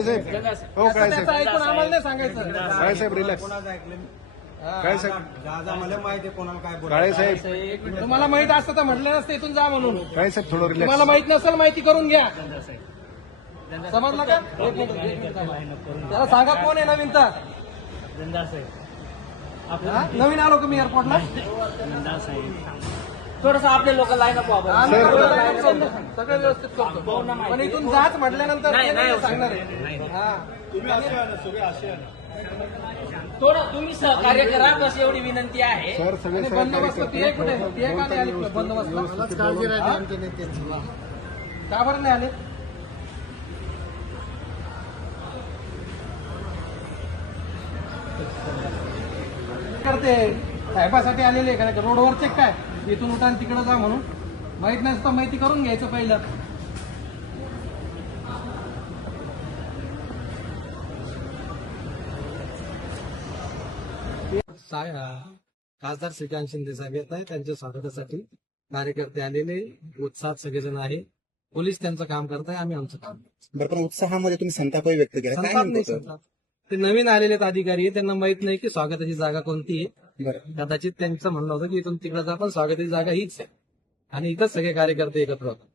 हो काय साहेब, ऐकून आम्हाला नाही सांगायचं. काळे साहेब रिलॅक्स. काय साहेब, मला माहिती कोणाला काय काळे साहेब, तुम्हाला माहित असतं तर म्हटलं नसतं इथून जा म्हणून. काय साहेब थोडं तुम्हाला रिलॅक्स. माहित नसेल माहिती करून घ्या. समजलं का? एक मिनिट थांबा. त्याला सांगा कोण आहे नवीन तर. हा? नवीन आलो का मी एअरपोर्टला? थोडस आपले लोक लाईन अप आम्ही सगळं व्यवस्थित करतो. पण इथून जाच म्हटल्यानंतर ते नाही सांगणार आहे. हा. थोडं तुम्ही सहकार्य करा बस एवढी विनंती आहे. सर सगळे आणि बंदोबस्त ते कुठे? ते का नाही आले बंदोबस्त? का बरं नाही आले? करते साहेबासाठी आलेले का रोडवरचे काय इथून उठा तिकडे जा म्हणून माहित नसतं माहिती करून घ्यायचं पहिलं. खासदार श्रीकांत शिंदे साहेब येत आहे. त्यांच्या स्वागतासाठी कार्यकर्ते आलेले उत्साहात सगळेजण आहे. पोलीस त्यांचं काम करत आहे, आम्ही आमचं काम. बरं, पण उत्साहामध्ये तुम्ही संतापही व्यक्त केला, काय संताप नाही नेमकं? संताप. ते नवीन आलेले आहेत अधिकारी, त्यांना माहित नाही की स्वागताची जागा कोणती आहे. बरं, कदाचित त्यांचं म्हणणं होतं की इथून तिकडे जा, पण स्वागताची जागा हीच आहे आणि इथंच सगळे कार्यकर्ते एकत्र होतात.